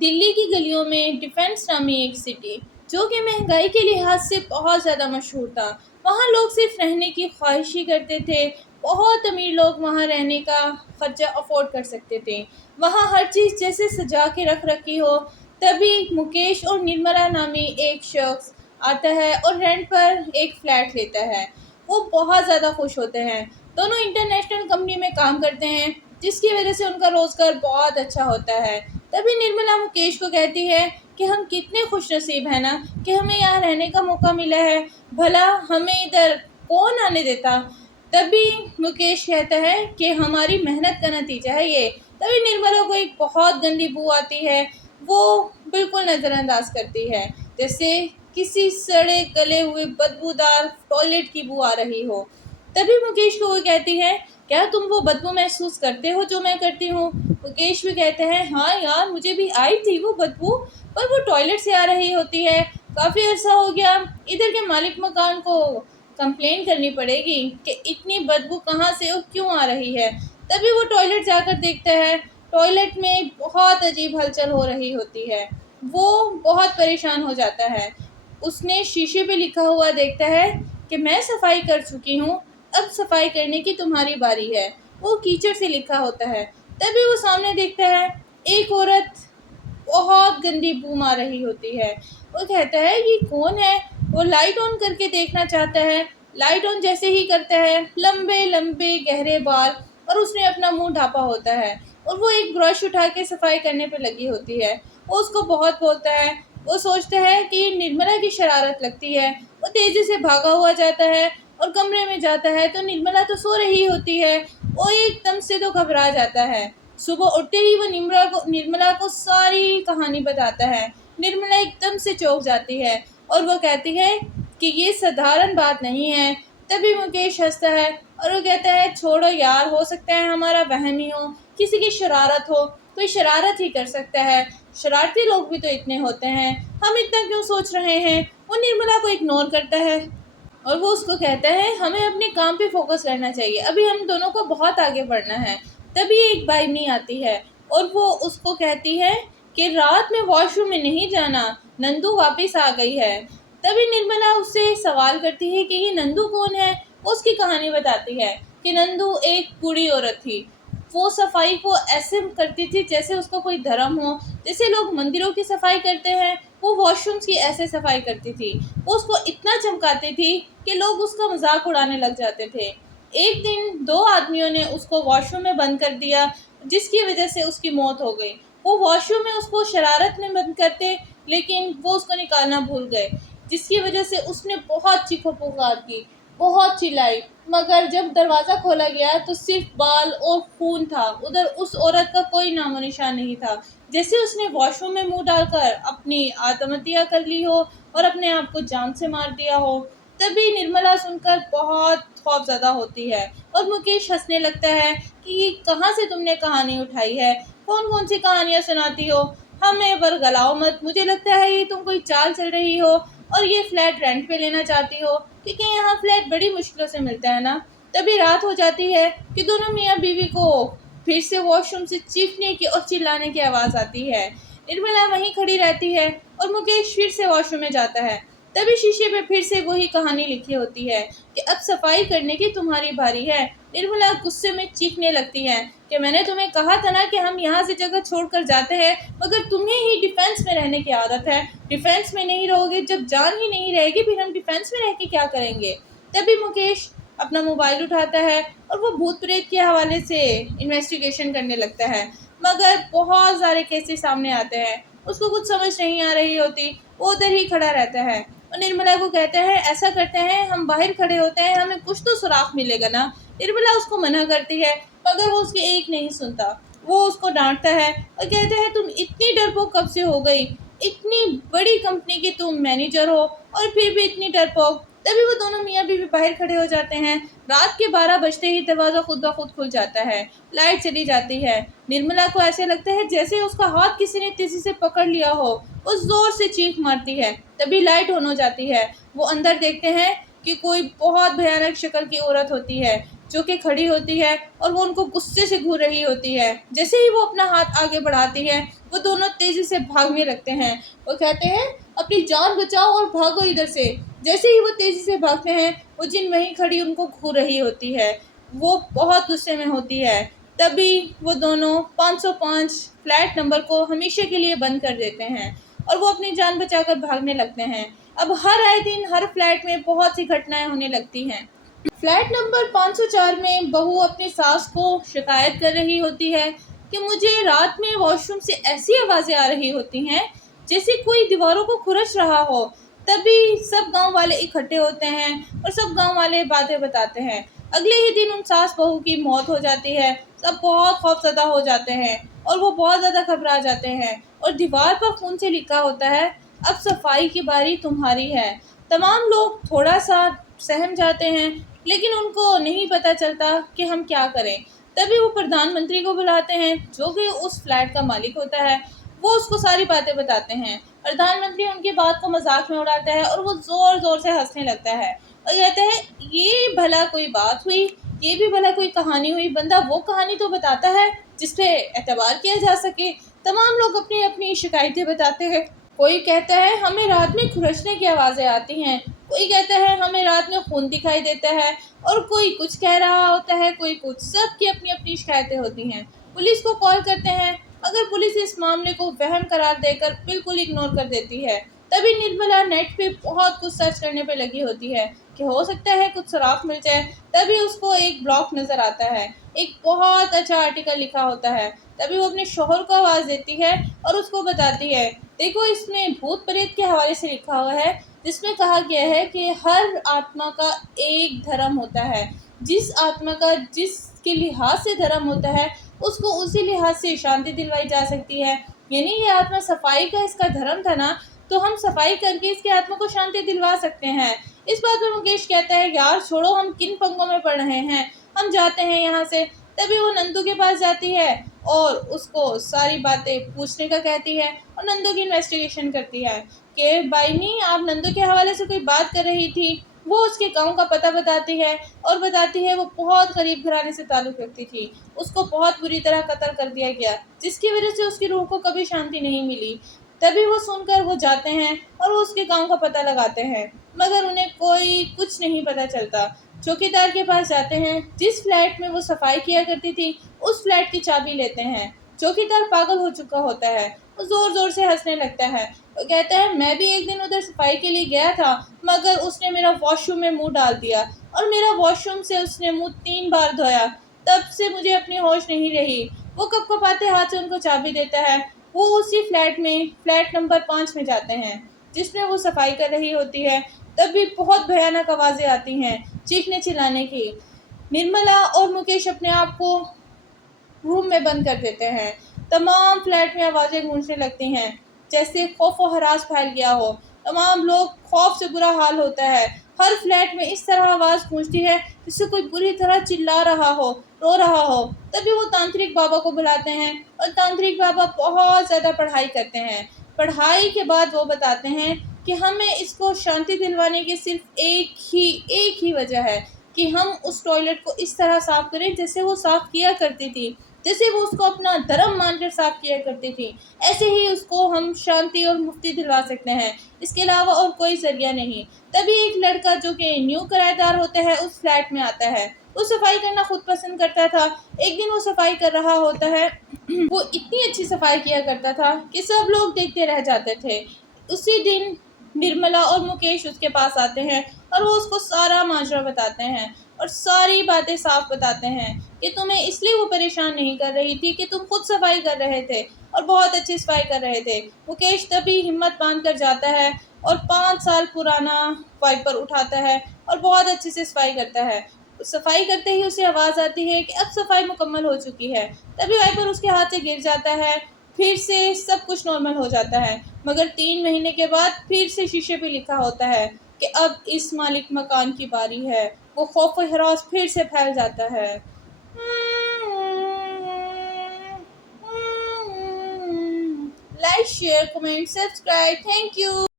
दिल्ली की गलियों में डिफेंस नामी एक सिटी, जो कि महंगाई के लिहाज से बहुत ज़्यादा मशहूर था। वहाँ लोग सिर्फ रहने की ख्वाहिश ही करते थे। बहुत अमीर लोग वहाँ रहने का खर्चा अफोर्ड कर सकते थे। वहाँ हर चीज़ जैसे सजा के रख रखी हो। तभी मुकेश और निर्मला नामी एक शख्स आता है और रेंट पर एक फ्लैट लेता है। वो बहुत ज़्यादा खुश होते हैं। दोनों इंटरनेशनल कंपनी में काम करते हैं, जिसकी वजह से उनका रोज़गार बहुत अच्छा होता है। तभी निर्मला मुकेश को कहती है कि हम कितने खुशनसीब हैं ना, कि हमें यहाँ रहने का मौका मिला है। भला हमें इधर कौन आने देता। तभी मुकेश कहता है कि हमारी मेहनत का नतीजा है ये। तभी निर्मला को एक बहुत गंदी बू आती है। वो बिल्कुल नज़रअंदाज करती है, जैसे किसी सड़े गले हुए बदबूदार टॉयलेट की बू आ रही हो। तभी मुकेश को वो कहती है, क्या तुम वो बदबू महसूस करते हो जो मैं करती हूँ। मुकेश भी कहते हैं, हाँ यार, मुझे भी आई थी वो बदबू, पर वो टॉयलेट से आ रही होती है। काफ़ी अर्सा हो गया, इधर के मालिक मकान को कंप्लेन करनी पड़ेगी कि इतनी बदबू कहाँ से और क्यों आ रही है। तभी वो टॉयलेट जाकर देखता है। टॉयलेट में बहुत अजीब हलचल हो रही होती है। वो बहुत परेशान हो जाता है। उसने शीशे पे लिखा हुआ देखता है कि मैं सफाई कर चुकी हूँ, अब सफाई करने की तुम्हारी बारी है। वो कीचड़ से लिखा होता है। तभी वो सामने देखता है, एक औरत बहुत गंदी बू मार रही होती है। वो कहता है, ये कौन है। वो लाइट ऑन करके देखना चाहता है। लाइट ऑन जैसे ही करता है, लंबे लंबे गहरे बाल, और उसने अपना मुंह ढापा होता है और वो एक ब्रश उठा के सफाई करने पे लगी होती है। वो उसको बहुत बोलता है। वो सोचता है कि ये निर्मला की शरारत लगती है। वो तेज़ी से भागा हुआ जाता है और कमरे में जाता है तो निर्मला तो सो रही होती है। वो एकदम से तो घबरा जाता है। सुबह उठते ही वो निर्मला को सारी कहानी बताता है। निर्मला एकदम से चौंक जाती है और वो कहती है कि ये साधारण बात नहीं है। तभी मुकेश हंसता है और वो कहता है, छोड़ो यार, हो सकता है हमारा वहम ही हो, किसी की शरारत हो, कोई शरारत ही कर सकता है। शरारती लोग भी तो इतने होते हैं, हम इतना क्यों सोच रहे हैं। वो निर्मला को इग्नोर करता है और वो उसको कहता है, हमें अपने काम पे फोकस करना चाहिए, अभी हम दोनों को बहुत आगे बढ़ना है। तभी एक बाइनी आती है और वो उसको कहती है कि रात में वॉशरूम में नहीं जाना, नंदू वापस आ गई है। तभी निर्मला उससे सवाल करती है कि ये नंदू कौन है। वो उसकी कहानी बताती है कि नंदू एक बूढ़ी औरत थी। वो सफाई को ऐसे करती थी जैसे उसका कोई धर्म हो। जैसे लोग मंदिरों की सफाई करते हैं, वो वॉशरूम्स की ऐसे सफाई करती थी। वो उसको इतना चमकाती थी कि लोग उसका मजाक उड़ाने लग जाते थे। एक दिन दो आदमियों ने उसको वॉशरूम में बंद कर दिया, जिसकी वजह से उसकी मौत हो गई। वो वॉशरूम में उसको शरारत में बंद करते, लेकिन वो उसको निकालना भूल गए, जिसकी वजह से उसने बहुत चीखो पुकार की, बहुत चिल्लाई। मगर जब दरवाज़ा खोला गया तो सिर्फ बाल और खून था, उधर उस औरत का कोई नामो निशान नहीं था। जैसे उसने वॉशरूम में मुंह डालकर अपनी आत्महत्या कर ली हो और अपने आप को जान से मार दिया हो। तभी निर्मला सुनकर बहुत खौफज़दा होती है और मुकेश हंसने लगता है कि ये कहाँ से तुमने कहानी उठाई है, कौन कौन सी कहानियाँ सुनाती हो, हमें बरगलाओ मत। मुझे लगता है ये तुम कोई चाल चल रही हो और ये फ्लैट रेंट पे लेना चाहती हो, क्योंकि यहाँ फ्लैट बड़ी मुश्किलों से मिलता है ना। तभी रात हो जाती है कि दोनों मियाँ बीवी को फिर से वॉशरूम से चीखने की और चिल्लाने की आवाज़ आती है। निर्मला वहीं खड़ी रहती है और मुकेश फिर से वॉशरूम में जाता है। तभी शीशे पे फिर से वही कहानी लिखी होती है कि अब सफाई करने की तुम्हारी बारी है। निर्मला गुस्से में चीखने लगती है कि मैंने तुम्हें कहा था ना कि हम यहाँ से जगह छोड़कर जाते हैं, मगर तुम्हें ही डिफेंस में रहने की आदत है। डिफेंस में नहीं रहोगे, जब जान ही नहीं रहेगी, फिर हम डिफेंस में रह के क्या करेंगे। तभी मुकेश अपना मोबाइल उठाता है और वो भूत प्रेत के हवाले से इन्वेस्टिगेशन करने लगता है। मगर बहुत सारे केसेस सामने आते हैं, उसको कुछ समझ नहीं आ रही होती। वो उधर ही खड़ा रहता है और निर्मला को कहता है, ऐसा करते हैं, हम बाहर खड़े होते हैं, हमें कुछ तो सुराग मिलेगा ना। निर्मला उसको मना करती है, मगर वो उसकी एक नहीं सुनता। वो उसको डांटता है और कहता है, तुम इतनी डरपोक कब से हो गई, इतनी बड़ी कंपनी की तुम मैनेजर हो और फिर भी इतनी डरपोक। तभी वो दोनों मियाँ बीवी बाहर खड़े हो जाते हैं। रात के 12 बजते ही दरवाज़ा खुद ब खुद खुल जाता है। लाइट चली जाती है। निर्मला को ऐसे लगता है जैसे उसका हाथ किसी ने तेजी से पकड़ लिया हो। वो जोर से चीख मारती है। तभी लाइट ऑन हो जाती है। वो अंदर देखते हैं कि कोई बहुत भयानक शक्ल की औरत होती है। जो कि खड़ी होती है और वो उनको गुस्से से घूर रही होती है। जैसे ही वो अपना हाथ आगे बढ़ाती है, वो दोनों तेज़ी से भागने लगते हैं। वो कहते हैं, अपनी जान बचाओ और भागो इधर से। जैसे ही वो तेज़ी से भागते हैं, वो जिन वहीं खड़ी उनको घूर रही होती है। वो बहुत गुस्से में होती है। तभी वो दोनों 505 फ्लैट नंबर को हमेशा के लिए बंद कर देते हैं और वो अपनी जान बचाकर भागने लगते हैं। अब हर आए दिन हर फ्लैट में बहुत सी घटनाएं होने लगती हैं। फ्लैट नंबर 504 में बहू अपनी सास को शिकायत कर रही होती है कि मुझे रात में वॉशरूम से ऐसी आवाज़ें आ रही होती हैं जैसे कोई दीवारों को खुरच रहा हो। तभी सब गांव वाले इकट्ठे होते हैं और सब गांव वाले बातें बताते हैं। अगले ही दिन उन सास बहू की मौत हो जाती है। सब बहुत खौफजदा हो जाते हैं और वो बहुत ज़्यादा घबरा जाते हैं और दीवार पर खून से लिखा होता है, अब सफाई की बारी तुम्हारी है। तमाम लोग थोड़ा सा सहम जाते हैं, लेकिन उनको नहीं पता चलता कि हम क्या करें। तभी वो प्रधानमंत्री को बुलाते हैं, जो कि उस फ्लैट का मालिक होता है। वो उसको सारी बातें बताते हैं। प्रधानमंत्री उनकी बात को मजाक में उड़ाता है और वो ज़ोर ज़ोर से हंसने लगता है और कहते हैं, ये भला कोई बात हुई, ये भी भला कोई कहानी हुई। बंदा वो कहानी तो बताता है जिस पे एतबार किया जा सके। तमाम लोग अपनी अपनी शिकायतें बताते हैं। कोई कहता है, हमें रात में खुरचने की आवाज़ें आती हैं। कोई कहता है, हमें रात में खून दिखाई देता है। और कोई कुछ कह रहा होता है, कोई कुछ। सबकी अपनी अपनी शिकायतें होती हैं। पुलिस को कॉल करते हैं, मगर पुलिस इस मामले को वहम करार देकर बिल्कुल इग्नोर कर देती है। तभी निर्मला नेट पे बहुत कुछ सर्च करने पे लगी होती है कि हो सकता है कुछ सुराग मिल जाए। तभी उसको एक ब्लॉग नज़र आता है, एक बहुत अच्छा आर्टिकल लिखा होता है। तभी वो अपने शौहर को आवाज़ देती है और उसको बताती है, देखो इसमें भूत प्रेत के हवाले से लिखा हुआ है, जिसमें कहा गया है कि हर आत्मा का एक धर्म होता है। जिस आत्मा का जिसके लिहाज से धर्म होता है, उसको उसी लिहाज से शांति दिलवाई जा सकती है। यानी ये आत्मा सफाई का इसका धर्म था ना, तो हम सफाई करके इसके आत्मा को शांति दिलवा सकते हैं। इस बात पर मुकेश कहता है, यार छोड़ो, हम किन पंगों में पड़ रहे हैं, हम जाते हैं यहाँ से। तभी वो नंदू के पास जाती है और उसको सारी बातें पूछने का कहती है और नंदू की इन्वेस्टिगेशन करती है कि बाइनी, आप नंदू के हवाले से कोई बात कर रही थी। वो उसके गांव का पता बताती है और बताती है वो बहुत गरीब घराने से ताल्लुक़ रखती थी। उसको बहुत बुरी तरह कत्ल कर दिया गया, जिसकी वजह से उसकी रूह को कभी शांति नहीं मिली। तभी वो सुनकर वो जाते हैं और वो उसके गांव का पता लगाते हैं, मगर उन्हें कोई कुछ नहीं पता चलता। चौकीदार के पास जाते हैं, जिस फ्लैट में वो सफाई किया करती थी, उस फ्लैट की चाबी लेते हैं। चौकीदार पागल हो चुका होता है, वो ज़ोर ज़ोर से हंसने लगता है। वो कहता है, मैं भी एक दिन उधर सफाई के लिए गया था, मगर उसने मेरा वॉशरूम में मुंह डाल दिया और मेरा वॉशरूम से उसने मुंह 3 बार धोया। तब से मुझे अपनी होश नहीं रही। वो कपकपाते हाथ से उनको चाबी देता है। वो उसी फ्लैट में फ्लैट नंबर 5 में जाते हैं, जिसमें वो सफाई कर रही होती है। तब भी बहुत भयानक आवाज़ें आती हैं, चीखने चिल्लाने की। निर्मला और मुकेश अपने आप को रूम में बंद कर देते हैं। तमाम फ्लैट में आवाज़ें गूंजने लगती हैं, जैसे खौफ व हरास फैल गया हो। तमाम लोग खौफ से बुरा हाल होता है। हर फ्लैट में इस तरह आवाज़ गूंजती है जिससे कोई बुरी तरह चिल्ला रहा हो, रो रहा हो। तभी वो तांत्रिक बाबा को बुलाते हैं और तांत्रिक बाबा बहुत ज़्यादा पढ़ाई करते हैं। पढ़ाई के बाद वो बताते हैं कि हमें इसको शांति दिलवाने की सिर्फ एक ही वजह है कि हम उस टॉयलेट को इस तरह साफ़ करें जैसे वो साफ़ किया करती थी, जैसे वो उसको अपना धर्म मानकर साफ़ किया करती थी। ऐसे ही उसको हम शांति और मुक्ति दिलवा सकते हैं, इसके अलावा और कोई ज़रिया नहीं। तभी एक लड़का जो कि न्यू किराएदार होता है उस फ्लैट में आता है। वो सफाई करना खुद पसंद करता था। एक दिन वो सफाई कर रहा होता है। वो इतनी अच्छी सफाई किया करता था कि सब लोग देखते रह जाते थे। उसी दिन निर्मला और मुकेश उसके पास आते हैं और वो उसको सारा माजरा बताते हैं और सारी बातें साफ बताते हैं कि तुम्हें इसलिए वो परेशान नहीं कर रही थी कि तुम खुद सफाई कर रहे थे और बहुत अच्छी सफाई कर रहे थे। मुकेश तभी हिम्मत बांध कर जाता है और 5 साल पुराना वाइपर उठाता है और बहुत अच्छे से सफाई करता है। सफाई करते ही उसे आवाज़ आती है कि अब सफाई मुकम्मल हो चुकी है। तभी वाइपर उसके हाथ से गिर जाता है। फिर से सब कुछ नॉर्मल हो जाता है, मगर 3 महीने के बाद फिर से शीशे पे लिखा होता है कि अब इस मालिक मकान की बारी है। वो खौफ व हरास फिर से फैल जाता है। Like, share, comment, subscribe. Thank you.